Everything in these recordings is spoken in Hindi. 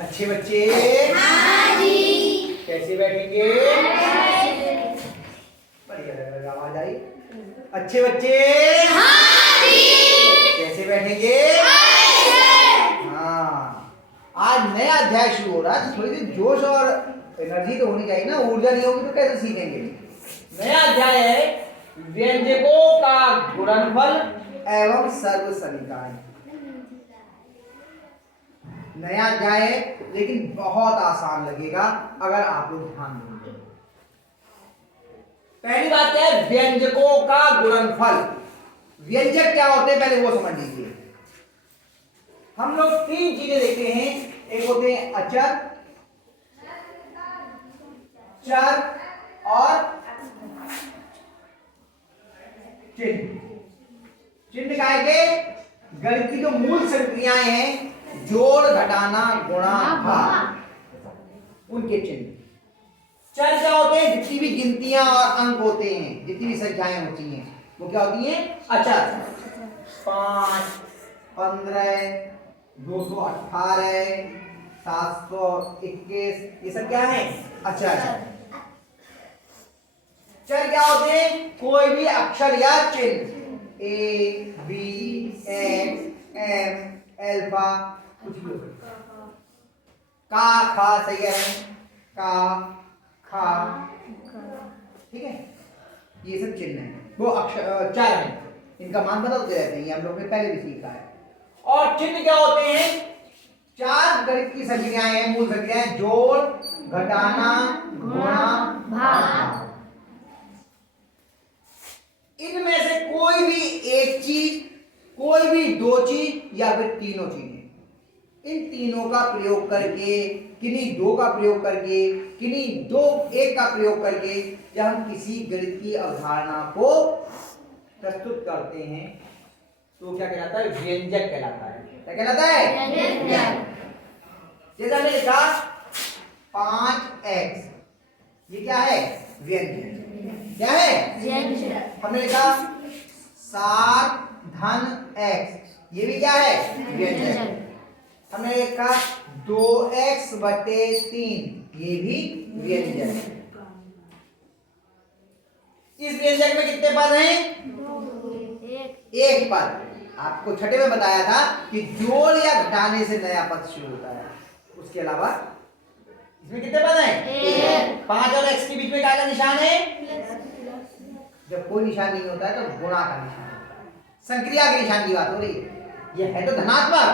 अच्छे बच्चे हाँ जी। कैसे बैठेंगे? बढ़िया आवाज आई। अच्छे बच्चे हाँ जी। कैसे बैठेंगे? हाँ, आज नया अध्याय शुरू हो रहा है, तो थोड़ी सी जोश और एनर्जी तो होनी चाहिए ना। ऊर्जा नहीं होगी तो कैसे सीखेंगे? नया अध्याय है व्यंजकों का गुणनफल एवं सर्व समीकरण। नया अध्याय है लेकिन बहुत आसान लगेगा अगर आप लोग ध्यान देंगे। पहली बात है व्यंजकों का गुणनफल। व्यंजक क्या होते हैं पहले वो समझ लीजिए। हम लोग तीन चीजें देखते हैं, एक होते हैं अचर, चर और चिन्ह। चिन्ह क्या है? गणित की जो मूल संक्रियाएं हैं, जोड़ घटाना गुणा भाग, उनके चिन्ह। चर क्या होते हैं? जितनी भी गिनतियां और अंक होते हैं, जितनी भी संख्याएं होती हैं, वो क्या होती हैं? अचर। 5, 15, 218, 721, ये सब क्या है? अचर। चर क्या होते हैं? कोई भी अक्षर या चिन्ह, A B X M alpha, कुछ भी हो सकता है। का खा सही है, का खा, ठीक है, ये सब चिन्ह है, वो अक्षर चर है। इनका मान बदलते रहते हैं, ये हम लोग ने पहले भी सीखा है। और चिन्ह क्या होते हैं? चार गणित की संख्याएं हैं, मूल संख्याएं, जोड़ घटाना गुणा भाग। इनमें से कोई भी एक चीज, कोई भी दो चीज या फिर तीनों चीजें, इन तीनों का प्रयोग करके, किन्हीं दो का प्रयोग करके, किन्हीं दो एक का प्रयोग करके जब हम किसी गणित की अवधारणा को प्रस्तुत करते हैं तो क्या कहलाता है? व्यंजक कहलाता है। क्या कहलाता है? व्यंजक। जैसे हमने लिखा 5x, ये क्या है? व्यंजक। क्या है? व्यंजक। हमने लिखा 7 धन x, ये भी क्या है? व्यंजक। हमने लिखा 2x/3, ये भी व्यंजक। इस व्यंजक में कितने पद हैं? एक पद। आपको छठे में बताया था कि जोड़ या घटाने से नया पद शुरू होता है। उसके अलावा इसमें कितने पद हैं? एक। 5 और x के बीच में क्या का निशान है? जब कोई निशान नहीं होता है तो गुणा का निशान होता है। संक्रिया के निशान की बात हो रही है। ये है तो धनात्मक,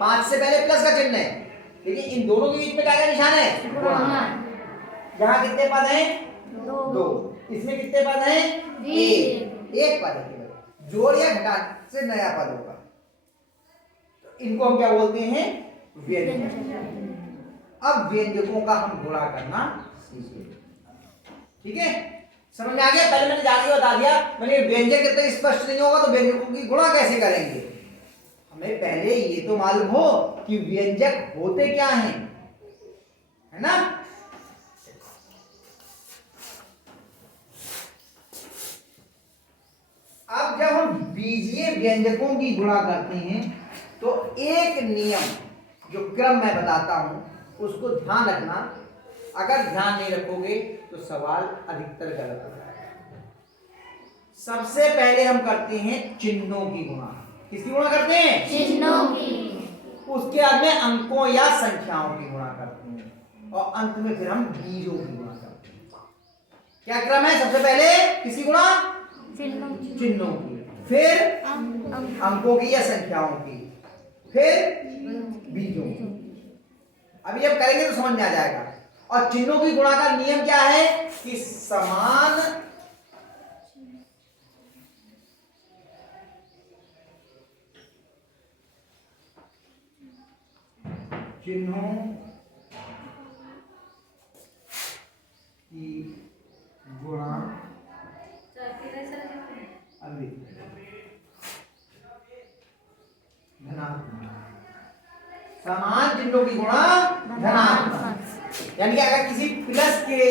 5 से पहले प्लस का चिन्ह है, लेकिन इन दोनों के बीच में क्या का निशान है? गुणा। यहाँ कितने पद हैं? 2। इसमें कितने पद हैं? 1 पद है। जोड़ या घटाने से नया पद होगा, तो इनको हम क्या बोलते हैं? व्यंजक। अब व्यंजकों का हम गुणा करना सीखेंगे, ठीक है? समझ में आ गया? पहले मैंने जान के बता दिया, मैंने व्यंजक जब तक स्पष्ट नहीं होगा तो व्यंजकों की गुणा कैसे करेंगे। हमें पहले ये तो मालूम हो कि व्यंजक होते क्या हैं, है ना? अब जब हम बीजीय व्यंजकों की गुणा करते हैं तो एक नियम, जो क्रम मैं बताता हूं, उसको ध्यान रखना। अगर ध्यान नहीं रखोगे तो सवाल अधिकतर गलत हो जाएगा। सबसे पहले हम करते हैं चिन्हों की गुणा। किसकी गुणा करते हैं? चिन्हों की। उसके बाद में अंकों या संख्याओं की गुणा करते हैं, और अंत में फिर हम बीजों की गुणा करते हैं। क्या क्रम है? सबसे पहले किसकी गुणा? चिन्हों की, फिर अंकों की या संख्याओं की, फिर बीजों की। अभी जब करेंगे तो समझ में आ जाएगा। और चिन्हों की गुणा का नियम क्या है कि समान चिन्हों की गुणा धनात्मक। समान चिन्हों की गुणा धनात्मक, यानी कि अगर किसी प्लस के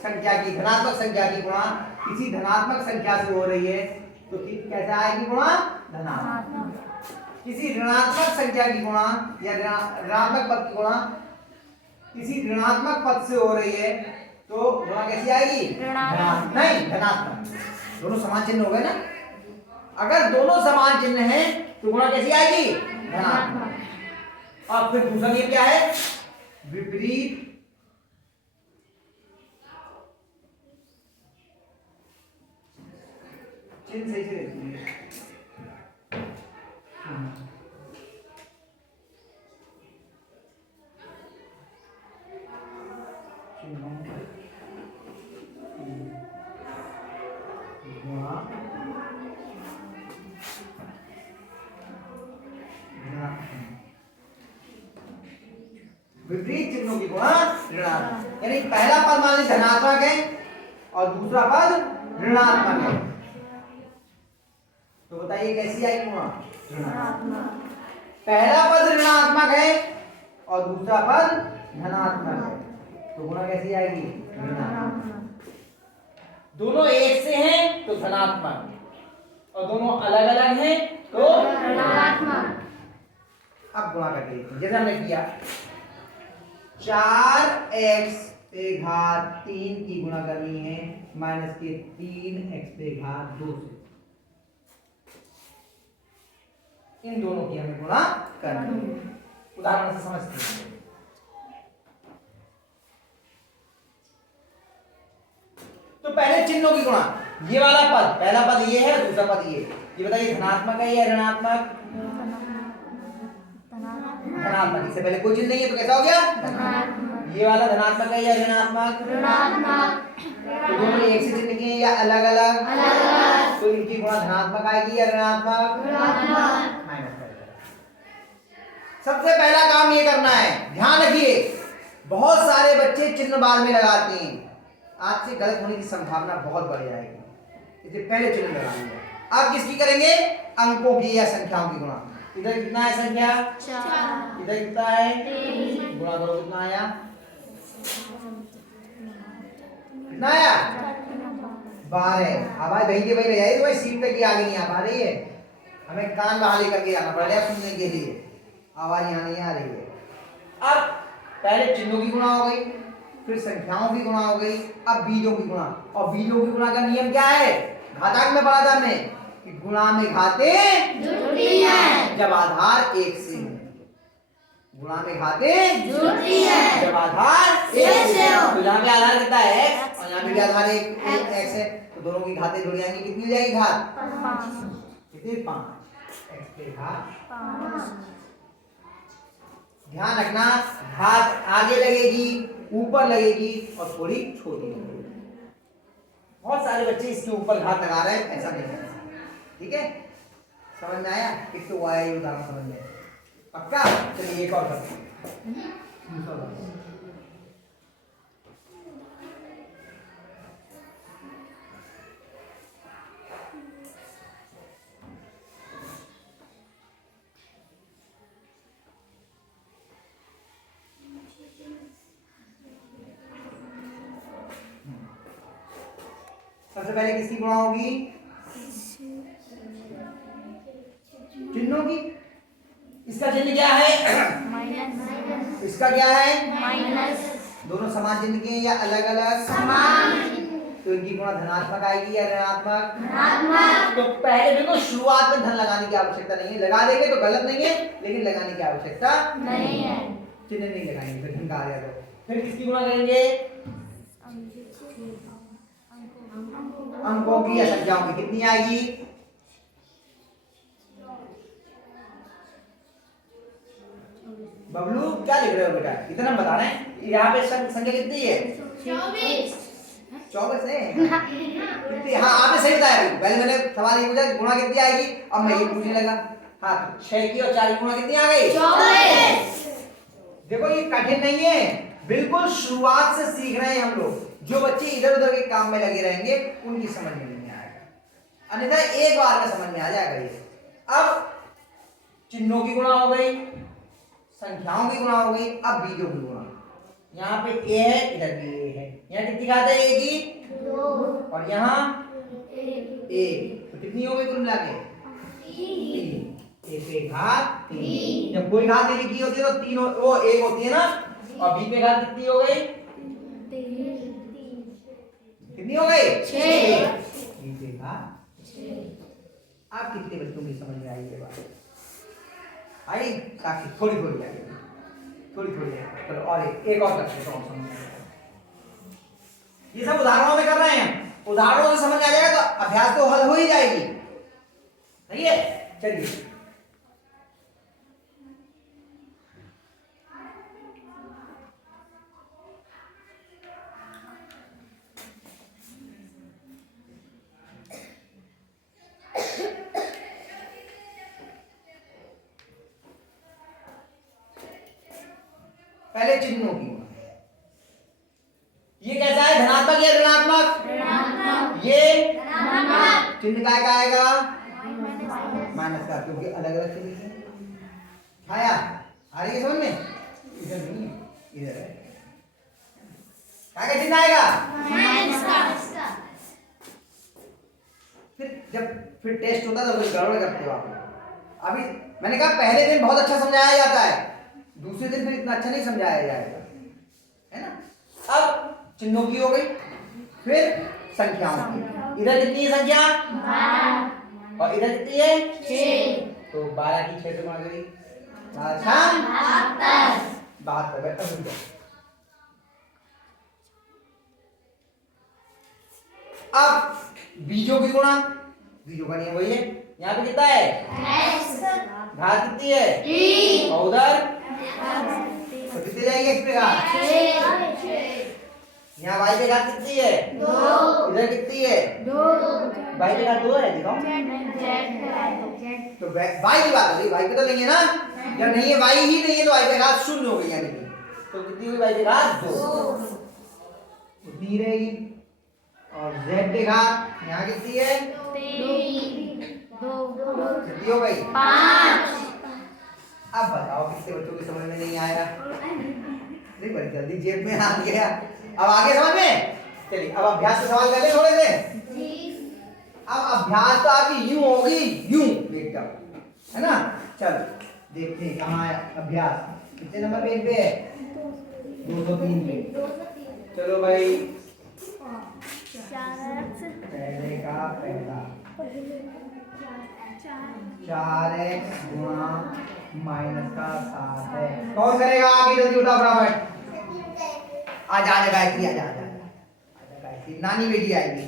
संख्या की, धनात्मक संख्या की गुणा किसी धनात्मक संख्या से हो रही है तो कैसे आएगी गुणा? धनात्मक। किसी ऋणात्मक संख्या की गुणा या ऋणात्मक पद की गुणा किसी ऋणात्मक पद से हो रही है तो गुणा कैसी आएगी? ऋणात्मक। नहीं, धनात्मक। दोनों समान चिन्ह हो गए ना। अगर दोनों समान चिन्ह हैं तो गुणा कैसी आएगी? धनात्मक। अब फिर दूसरा नियम क्या है? विपरीत चिन्ह सही से रहती है। विपरीत चिन्हों की गुणा ऋणात्मक, यानी पहला पद मान लीजिए धनात्मक है और दूसरा पद ऋणात्मक है, तो बताइए कैसी आएगी गुणा? ऋणात्मक। पहला पद ऋणात्मक है और दूसरा पद धनात्मक है, तो गुणा कैसी आएगी? ऋणात्मक। दोनों एक से हैं तो धनात्मक और दोनों अलग अलग हैं तो ऋणात्मक। अब गुणा करके देखिए, जैसे हमने किया 4x पे घात 3 की गुणा करनी है माइनस के 3x पे घात 2 से, इन दोनों की हमें गुणा करनी है। उदाहरण से समझते हैं। तो पहले चिन्हों की गुणा, ये वाला पद, पहला पद ये है, दूसरा पद ये बताइए धनात्मक है या ऋणात्मक? धनात्मक। इससे पहले कोई चिन्ह नहीं है तो कैसा हो गया? धनात्मक। ये वाला धनात्मक है या ऋणात्मक? ऋणात्मक। तो दोनों एक से चिन्ह के या अलग अलग? अलग अलग। तो इनकी गुणा धनात्मक आएगी या ऋणात्मक? ऋणात्मक। माइनस कर दो। सबसे पहला काम ये करना है, ध्यान रखिए, बहुत सारे बच्चे चिन्ह बाद में लगाते हैं, आपसे गलत होने की संभावना बहुत बढ़ जाएगी, इसलिए पहले चिन्ह लगाएंगे। अब किसकी करेंगे? अंकों की या संख्याओं की गुणा। इधर कितना है संख्या? 4। इधर कितना है? 3। गुणा करो, कितना आया? कितना आया? 12। आवाज वहीं की वहीं रह जाएगी, तो सीट पे की आगे नहीं आ पा रही है, हमें कान बहाली करके आना पड़ रहा है सुनने के लिए, आवाज यहाँ नहीं आ रही है। अब पहले चिन्हों की गुणा हो गई, फिर संख्याओं की गुणा हो गई, अब बीजों की गुणा। और बीजों की गुणा का नियम क्या है? घातांक में पढ़ा था हमने कि गुणा में घातें जुड़ती हैं जब आधार एक से हो। गुणा में घातें जुड़ती हैं जब आधार एक से हो। तो यहाँ पे आधार कितना है? x और यहाँ पे भी आधार एक x है, तो दोनों की घातें जुड़ जाएंगी। कितनी हो जाएगी घात? 5। कितनी? 5। x पे घात 5। ध्यान रखना, घात आगे लगेगी, ऊपर लगेगी और थोड़ी छोटी लगेगी। बहुत सारे बच्चे इसके ऊपर घात लगा रहे हैं, ऐसा नहीं करना, ठीक है? समझ में आया? एक तो आया ये उदाहरण समझ में, पक्का? चलिए एक और करते हैं। सबसे पहले किसकी गुणा होगी? चिन्हों की। इसका चिन्ह क्या है? माइनस। इसका क्या है? माइनस। दोनों समान चिन्ह के या अलग अलग? समान। तो इनकी गुणा धनात्मक आएगी या ऋणात्मक? धनात्मक। तो पहले बिल्कुल शुरुआत में धन लगाने की आवश्यकता नहीं है, लगा देंगे तो गलत नहीं है, लेकिन लगाने की आवश्यकता नहीं है, चिन्ह नहीं लगाएंगे, फिर धन का आ जाएगा। फिर किसकी गुणा करेंगे? अंकों की या संख्याओं की। कितनी आएगी? बबलू क्या लिख रहे हो बेटा? इतना हम बता रहे हैं। यहाँ पे संख्या कितनी है? 24। 24 है कितनी? हाँ आपने सही बताया अभी। पहले मैंने सवाल ये पूछा गुणा कितनी आएगी, अब मैं ये पूछने लगा। हाँ 6 की और 4 की गुणा कितनी आ गई? 24। देखो ये कठिन नहीं है, बिल्कुल शुरुआत से सीख रहे हैं हम लोग। जो बच्चे इधर उधर के काम में लगे रहेंगे उनकी समझ में नहीं आएगा, अन्यथा एक बार में समझ में आ जाएगा ये। अब चिन्हों की गुणा हो गई, संख्याओं की गुणा हो गई, अब बीजों की गुणा। यहाँ पे a है, इधर भी a है। यहाँ कितनी घात है a की? 2। और यहाँ a, तो कितनी हो गई कुल मिला के? 3। a पे घात 3। जब कोई घात नहीं लिखी होती है तो 3 वो 1 होती है ना, और बी पे घात कितनी हो गई? कितनी हो गई? 6। बी पे घात 6। आप कितने बच्चों की समझ में आई ये बात? आई साक्षी? थोड़ी थोड़ी आई, थोड़ी थोड़ी आई। चलो और एक और करते हैं तो और समझ में आएगा। ये सब उदाहरणों में कर रहे हैं, उदाहरणों से समझ आ जाएगा तो अभ्यास तो हल हो ही जाएगी। सही है, चलिए। पहले चिन्हों की, ये कैसा है? धनात्मक या ऋणात्मक? ये चिन्ह काय का आएगा? माइनस का, क्योंकि अलग अलग चिन्ह है। आया? आ रही है समझ में? इधर नहीं है, इधर है। काय का चिन्ह आएगा? माइनस का। फिर टेस्ट होता है तो कोई गड़बड़ करते हो आप। अभी मैंने कहा पहले दिन बहुत अच्छा समझाया जाता है, दूसरे दिन फिर इतना अच्छा नहीं समझाया जाएगा, है ना? अब चिन्हों की हो गई, फिर संख्याओं की। इधर कितनी है संख्या? 12 और इधर कितनी है? 6। तो 12 की 6 से मार गई 72। बेटा रुक जाओ। अब बीजों की गुणा, बीजों का नियम वही है। यहाँ पे कितना है? घात कितनी है? और उधर तो कितनी जाएगी? x पे घात। यहाँ y पे घात कितनी है? 2। इधर कितनी है? 2। y पे घात 2 है, दिखाओ। तो y की बात है, y पे तो नहीं है ना? जब नहीं है, y ही नहीं है तो y पे घात 0 हो गई, यानी कि तो कितनी हुई? y पे घात 2 उतनी ही रहेगी। और z पे घात यहाँ कितनी है? 2 कितनी हो गई? 5। अब बताओ कितने बच्चों की समझ में नहीं आया? नहीं, बड़ी जल्दी जेब में आ गया। अब आगे समझ में? चलिए अब अभ्यास के सवाल कर ले थोड़े से। अब अभ्यास तो आपकी यूं होगी, यूं एकदम, है ना? चलो देखते हैं कहाँ है अभ्यास। कितने नंबर पेज पे है? 203 पे। चलो भाई, पहले का पहला 4x गुणा माइनस का 7 है। कौन करेगा? आगे जल्दी उठा फटाफट। आजा आजा गायत्री, आजा आजा आजा गायत्री, नानी बेटी आएगी।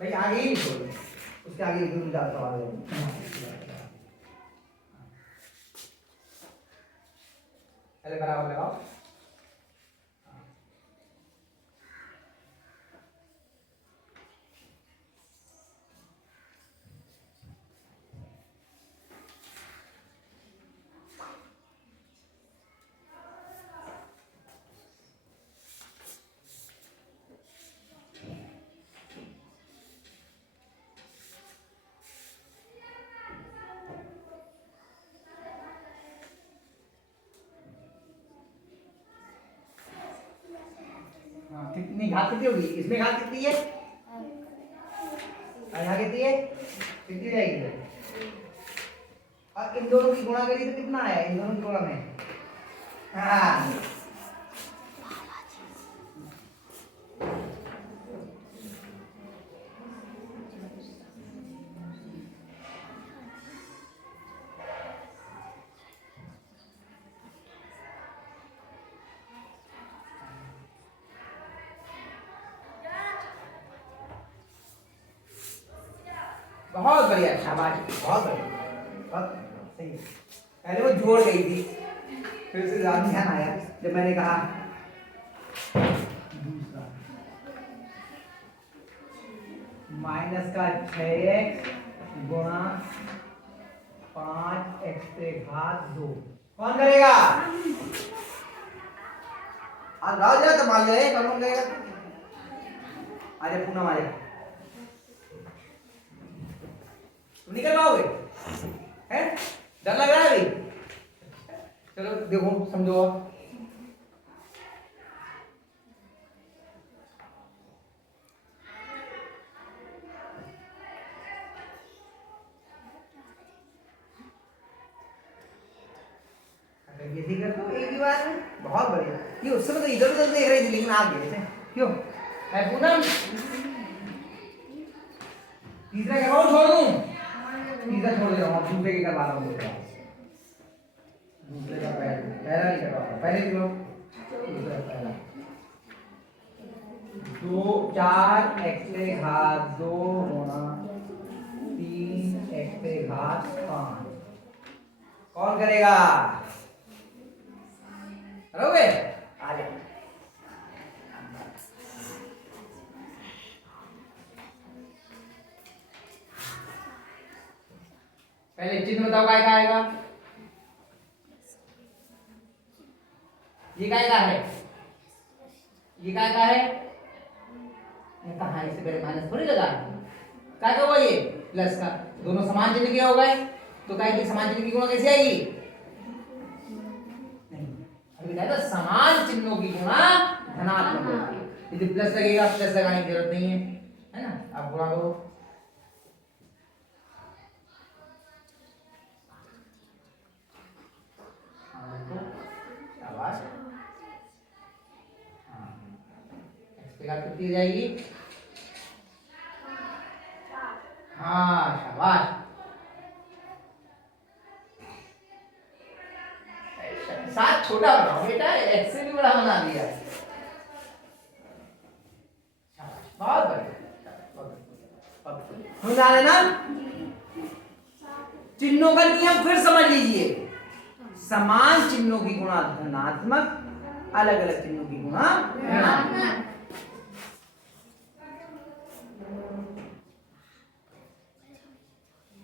भाई आगे ही नहीं छोड़ो, उसके आगे एक दो ज्यादा सवाल है। पहले बराबर लगाओ। कितनी घात कितनी होगी? इसमें घात कितनी है? और यहाँ कितनी है? कितनी जाएगी? और इन दोनों की गुणा करी तो कितना आया? इन दोनों की गुणा में हाँ बहुत बढ़िया, शाबाश, बहुत बढ़िया, बहुत सही। पहले वो जोड़ गई थी, फिर उसे ज्यादा ध्यान आया जब मैंने कहा दूसरा माइनस का 6x गुणा 5x पे घात 2। कौन करेगा? अंदाज जा तो मान ले, कौन करेगा? आजा पूनम, आजा। तुम नहीं कर पाओगे? हैं? डर लग रहा है अभी? चलो देखो, समझो। एक ही बार में, बहुत बढ़िया। ये उस समय तो इधर उधर देख रही थी लेकिन आ गए थे, क्यों है पूनम? तीसरा करवाऊं छोड़ दूं? तीसरा छोड़ दे रहा हूँ, दूसरे के करवा रहा हूँ। दूसरे का पहला नहीं करवा रहा, पहले की लो, दूसरा पहला। 2 4 x से घात 2 गुणा 3 x से घात 5। कौन करेगा? करोगे? आ जाओ। पहले चिन्ह बताओ काय का आएगा? ये काय का है? ये काय का है? ये कहाँ है? इससे पहले माइनस थोड़ी लगा है। काय का हुआ ये? प्लस का। दोनों समान चिन्ह के हो गए, तो काय की समान चिन्ह की गुणा कैसे आएगी? नहीं, अभी बताया था समान चिन्हों की गुणा धनात्मक होगी। यदि प्लस लगेगा, प्लस लगाने की जरूरत नहीं है ना? आप गुणा करो। शाबाश। कितनी हो जाएगी? हाँ शाबाश। साथ छोटा बनाओ बेटा, एक्स से भी बड़ा बना दिया। शाबाश, बहुत बढ़िया। समझा लेना? चिन्हों का नियम फिर समझ लीजिए। समान चिन्हों की गुणा धनात्मक, अलग अलग चिन्हों की गुणा ऋणात्मक।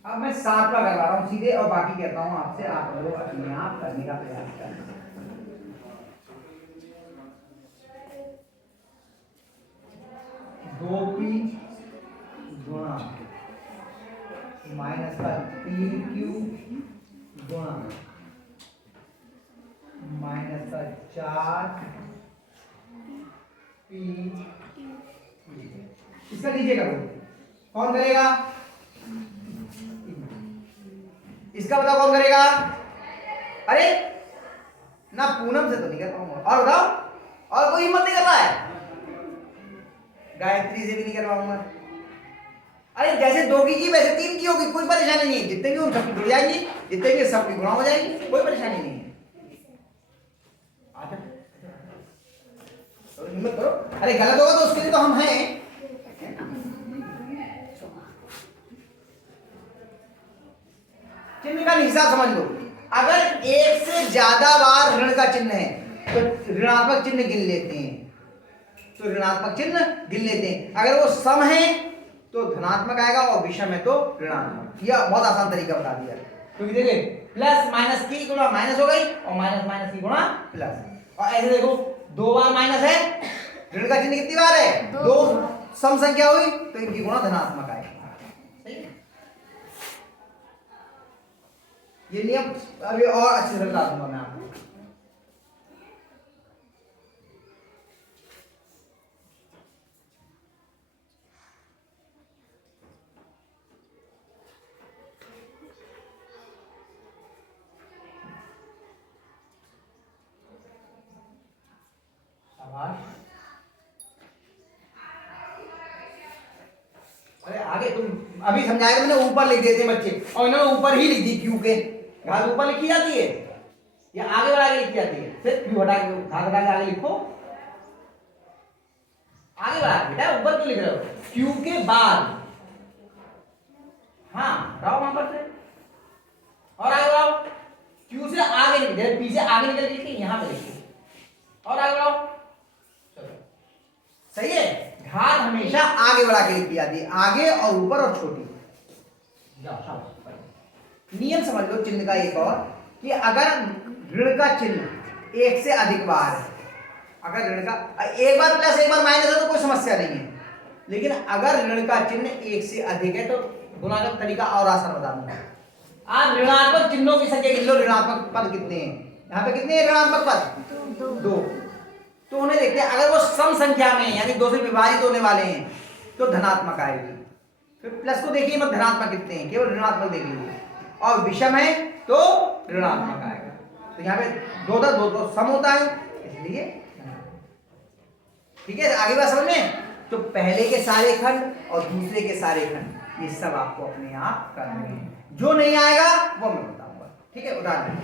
अब मैं 7वां करवा रहा हूं सीधे, और बाकी कहता हूं आपसे, आप लोग अपने आप करने का प्रयास करना। दो पी गुणा माइनस का 3q गुणा माइनस का 4p। इसका लीजिएगा कौन करेगा? इसका बताओ कौन करेगा? अरे ना पूनम से तो नहीं कर पाऊंगा, और बताओ, और कोई हिम्मत नहीं कर रहा है? गायत्री से भी नहीं करवाऊंगा। अरे जैसे 2 की वैसे 3 की होगी, कोई परेशानी नहीं है। जितने भी उन सबकी जुड़ जाएंगी, जितने भी सबकी गुणा हो जाएगी, कोई परेशानी नहीं है। आजा तो हिम्मत करो। अरे गलत होगा तो उसके लिए तो हम हैं। चिन्ह का हिसाब समझ लो। अगर एक से ज्यादा बार ऋण का चिन्ह है तो ऋणात्मक चिन्ह गिन लेते हैं, तो ऋणात्मक चिन्ह गिन लेते हैं। अगर वो सम है तो धनात्मक आएगा, और विषम है तो ऋणात्मक। यह बहुत आसान तरीका बता दिया, क्योंकि देखिए प्लस माइनस की गुणा माइनस हो गई, और माइनस माइनस की गुणा प्लस। और ऐसे देखो 2 बार माइनस है, ऋण का चिन्ह कितनी बार है? 2 सम संख्या हुई तो इनकी गुणा धनात्मक आएगी। सही है? ये नियम अभी और अच्छे से बता दूंगा मैं आपको। अरे आगे तुम अभी समझाया मैंने, ऊपर लिख देते बच्चे, और इन्होंने ऊपर ही लिख दी क्यू के। घात ऊपर लिखी जाती है या आगे बढ़ा के लिखी जाती है? फिर क्यू हटा के घात हटा के आगे लिखो, आगे बढ़ा के। बेटा ऊपर क्यों लिख रहे हो? क्यू के बाद, हाँ हटाओ वहां पर से, और आगे बढ़ाओ। क्यू से आगे निकल, पी से आगे निकल के लिखिए, यहां पे लिखिए, और आगे बढ़ाओ। चलो सही है। घात हमेशा आगे बढ़ा के लिखी जाती है, आगे और ऊपर और छोटी। नियम समझ लो चिन्ह का एक और, कि अगर ऋण का चिन्ह एक से अधिक बार है, अगर ऋण का एक बार प्लस एक बार माइनस है तो कोई समस्या नहीं है, लेकिन अगर ऋण का चिन्ह एक से अधिक है तो गुणा का तरीका और आसान बता दूंगा। आप ऋणात्मक चिन्हों की संख्या गिन लो, ऋणात्मक पद कितने हैं यहाँ पे? कितने हैं ऋणात्मक पद? 2। तो उन्हें देखते हैं, अगर वो सम संख्या में यानी 2 से विभाजित होने वाले हैं तो धनात्मक आएगी। फिर प्लस को देखिए मत, धनात्मक कितने हैं, केवल ऋणात्मक देखिए, और विषम है तो ऋणात्मक आएगा। तो यहाँ पे दो दो सम होता है, इसलिए ठीक है। आगे बात समझ में? तो पहले के सारे खंड और दूसरे के सारे खंड ये सब आपको अपने आप करने हैं। जो नहीं आएगा वो मैं बताऊंगा, ठीक है। उदाहरण